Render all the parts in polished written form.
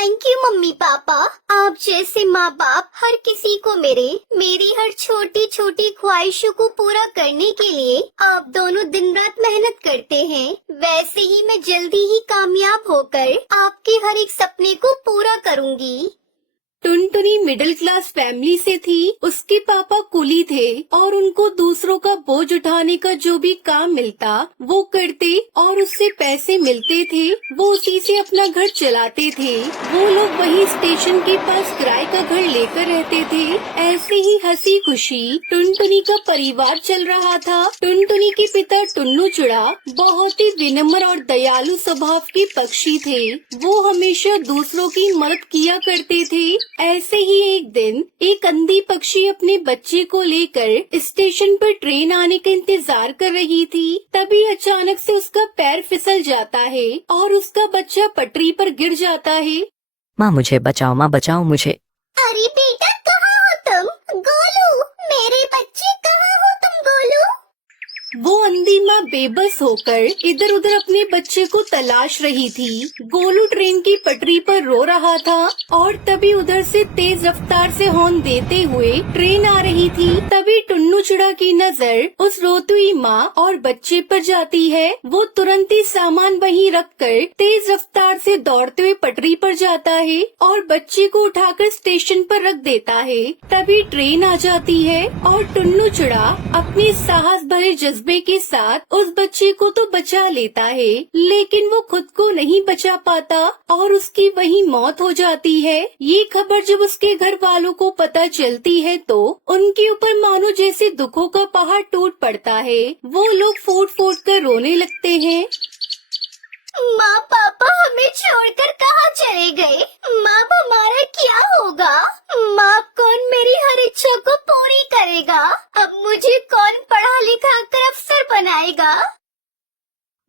Thank you mummy papa. आप जैसे माँ बाप हर किसी को मेरी हर छोटी छोटी ख्वाहिशों को पूरा करने के लिए आप दोनों दिन रात मेहनत करते हैं। वैसे ही मैं जल्दी ही कामयाब होकर आपके हर एक सपने को पूरा करूँगी। टुनटुनी मिडिल क्लास फैमिली से थी। उसके पापा कुली थे और उनको दूसरों का बोझ उठाने का जो भी काम मिलता वो करते और उससे पैसे मिलते थे। वो उसी से अपना घर चलाते थे। वो लोग वही स्टेशन के पास किराए का घर लेकर रहते थे। ऐसे ही हंसी खुशी टुनटुनी का परिवार चल रहा था। टुनटुनी के पिता टुन्नू चुड़ा बहुत ही विनम्र और दयालु स्वभाव के पक्षी थे। वो हमेशा दूसरों की मदद किया करते थे। ऐसे ही एक दिन एक अंधी पक्षी अपने बच्चे को लेकर स्टेशन पर ट्रेन आने का इंतजार कर रही थी। तभी अचानक से उसका पैर फिसल जाता है और उसका बच्चा पटरी पर गिर जाता है। माँ मुझे बचाओ, माँ बचाओ मुझे। अरे बेटा कहाँ हो तुम? गोलू, मेरे बच्चे कहाँ हो तुम गोलू? वो अंधी माँ बेबस होकर इधर उधर अपने बच्चे को तलाश रही थी। गोलू ट्रेन की पटरी पर रो रहा था और तभी उधर से तेज रफ्तार से हॉर्न देते हुए ट्रेन आ रही थी। तभी टुन्नू चुड़ा की नजर उस रोती हुई माँ और बच्चे पर जाती है। वो तुरंत ही सामान वहीं रखकर तेज रफ्तार से दौड़ते हुए पटरी पर जाता है और बच्चे को उठाकर स्टेशन पर रख देता है। तभी ट्रेन आ जाती है और टुन्नू चुड़ा अपने साहस भरे जज्बे के साथ उस बच्चे को तो बचा लेता है, लेकिन वो खुद को नहीं बचा पाता और उसकी वहीं मौत हो जाती है। ये खबर जब उसके घर वालों को पता चलती है तो उनके ऊपर मानो जैसे दुखों का पहाड़ टूट पड़ता है। वो लोग फूट फूट कर रोने लगते हैं। माँ पापा हमें छोड़कर कहाँ चले गए? माँ हमारा क्या होगा? माँ कौन मेरी हर इच्छा को पूरी करेगा? अब मुझे कौन पढ़ा लिखा कर अफसर बनाएगा?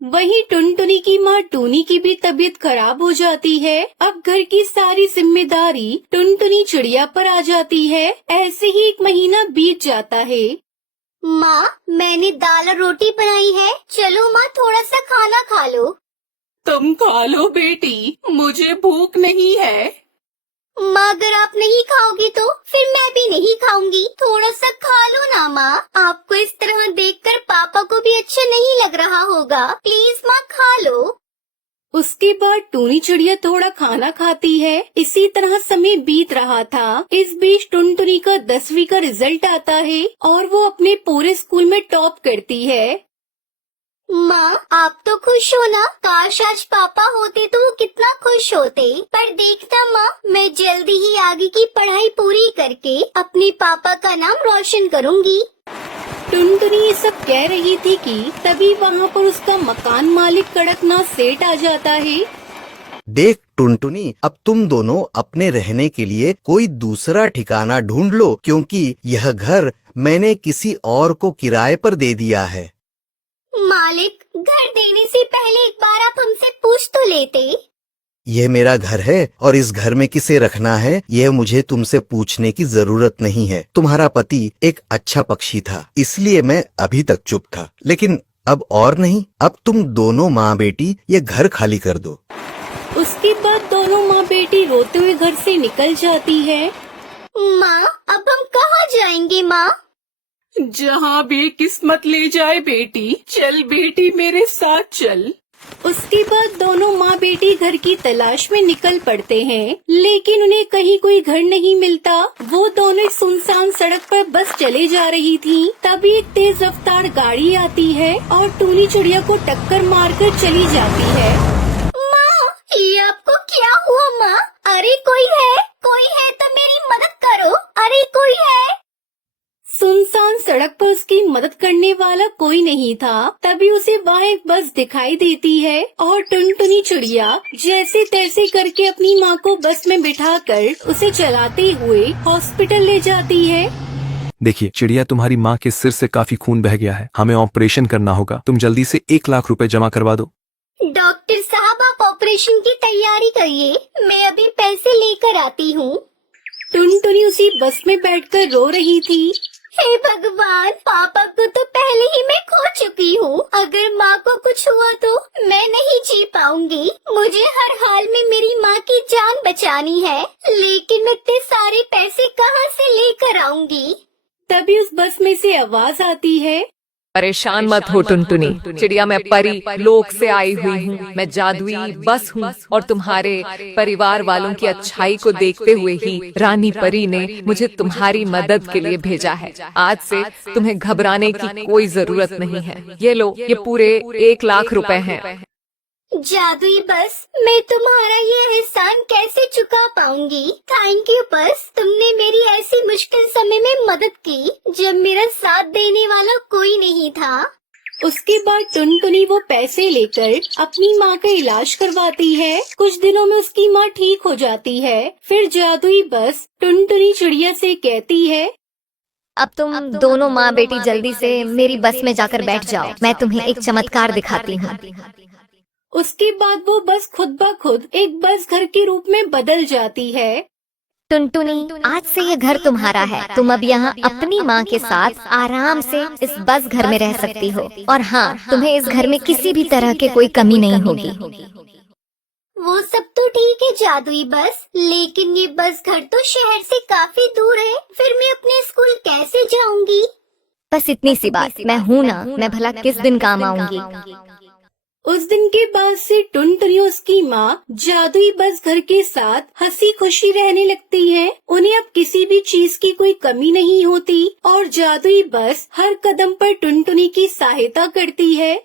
वहीं टुनटुनी की माँ टूनी की भी तबीयत खराब हो जाती है। अब घर की सारी जिम्मेदारी टुनटुनी चिड़िया पर आ जाती है। ऐसे ही एक महीना बीत जाता है। माँ मैंने दाल और रोटी बनाई है, चलो माँ थोड़ा सा खाना खा लो। तुम खा लो बेटी, मुझे भूख नहीं है। माँ अगर आप नहीं खाओगी तो फिर मैं भी नहीं खाऊंगी। थोड़ा सा खा लो ना माँ। आपको इस तरह देखकर पापा को भी अच्छा नहीं लग रहा होगा। प्लीज माँ खा लो। उसके बाद टूनी चिड़िया थोड़ा खाना खाती है। इसी तरह समय बीत रहा था। इस बीच टुनटुनी का 10वीं का रिजल्ट आता है और वो अपने पूरे स्कूल में टॉप करती है। माँ आप तो खुश हो ना? काश आज पापा होते तो वो कितना खुश होते। पर देखना माँ, मैं जल्दी ही आगे की पढ़ाई पूरी करके अपने पापा का नाम रोशन करूँगी। टुनटुनी ये सब कह रही थी कि तभी वहाँ पर उसका मकान मालिक कड़कनाथ सेठ आ जाता है। देख टुनटुनी, अब तुम दोनों अपने रहने के लिए कोई दूसरा ठिकाना ढूंढ लो, क्योंकि यह घर मैंने किसी और को किराए पर दे दिया है। मालिक, घर देने से पहले एक बार आप हमसे पूछ तो लेते। यह मेरा घर है और इस घर में किसे रखना है यह मुझे तुमसे पूछने की जरूरत नहीं है। तुम्हारा पति एक अच्छा पक्षी था, इसलिए मैं अभी तक चुप था, लेकिन अब और नहीं। अब तुम दोनों माँ बेटी ये घर खाली कर दो। उसके बाद दोनों माँ बेटी रोते हुए घर से निकल जाती है। माँ अब हम कहाँ जाएंगे माँ? जहाँ भी किस्मत ले जाए बेटी। चल बेटी मेरे साथ चल। उसके बाद दोनों माँ बेटी घर की तलाश में निकल पड़ते हैं, लेकिन उन्हें कहीं कोई घर नहीं मिलता। वो दोनों एक सुनसान सड़क पर बस चले जा रही थी। तभी एक तेज रफ्तार गाड़ी आती है और टूनी चिड़िया को टक्कर मारकर चली जाती है। माँ ये आपको क्या हुआ माँ? अरे कोई है तो मेरी मदद करो। अरे कोई है। सुनसान सड़क पर उसकी मदद करने वाला कोई नहीं था। तभी उसे वहाँ एक बस दिखाई देती है और टुनटुनी चिड़िया जैसे तैसे करके अपनी माँ को बस में बिठाकर उसे चलाते हुए हॉस्पिटल ले जाती है। देखिए चिड़िया, तुम्हारी माँ के सिर से काफी खून बह गया है। हमें ऑपरेशन करना होगा। तुम जल्दी से 1 लाख रुपए जमा करवा दो। डॉक्टर साहब आप ऑपरेशन की तैयारी करिए, मैं अभी पैसे लेकर आती हूँ। टुनटुनी उसी बस में बैठकर रो रही थी। हे भगवान, पापा को तो पहले ही मैं खो चुकी हूँ। अगर माँ को कुछ हुआ तो मैं नहीं जी पाऊंगी। मुझे हर हाल में मेरी माँ की जान जान बचानी है, लेकिन मैं इतने सारे पैसे कहाँ से लेकर आऊंगी? तभी उस बस में से आवाज आती है, परेशान मत हो टुनटुनी, चिड़िया मैं परी लोक से आई हुई हूँ। मैं जादुई बस हूँ और तुम्हारे परिवार वालों की अच्छाई को देखते हुए ही रानी परी ने मुझे तुम्हारी मदद के लिए भेजा है। आज से तुम्हें घबराने की कोई जरूरत नहीं है। ये लो, ये पूरे 1,00,000 रुपए हैं। जादुई बस, मैं तुम्हारा ये एहसान कैसे चुका पाऊंगी? थैंक यू बस, तुमने मेरी ऐसी मुश्किल समय में मदद की जब मेरा साथ देने वाला कोई नहीं था। उसके बाद टुनटुनी वो पैसे लेकर अपनी माँ का इलाज करवाती है। कुछ दिनों में उसकी माँ ठीक हो जाती है। फिर जादुई बस टुनटुनी चिड़िया से कहती है, अब तुम दोनों माँ बेटी जल्दी से मेरी बस में जाकर बैठ जाओ, मैं तुम्हें एक चमत्कार दिखाती हूँ। उसके बाद वो बस खुद ब खुद एक बस घर के रूप में बदल जाती है। टुनटुनी, आज से ये घर तुम्हारा है। तुम अब यहाँ अपनी माँ के साथ आराम से इस बस घर में रह सकती हो। और हाँ, तुम्हें इस घर में किसी भी तरह के कोई कमी नहीं होगी। वो सब तो ठीक है जादुई बस, लेकिन ये बस घर तो शहर से काफी दूर है। फिर मैं अपने स्कूल कैसे जाऊंगी? बस इतनी सी बात, मैं हूँ ना, मैं भला किस दिन काम आऊंगी। उस दिन के बाद से टुनटुनी और उसकी माँ जादुई बस घर के साथ हंसी खुशी रहने लगती हैं। उन्हें अब किसी भी चीज की कोई कमी नहीं होती और जादुई बस हर कदम पर टुनटुनी की सहायता करती है।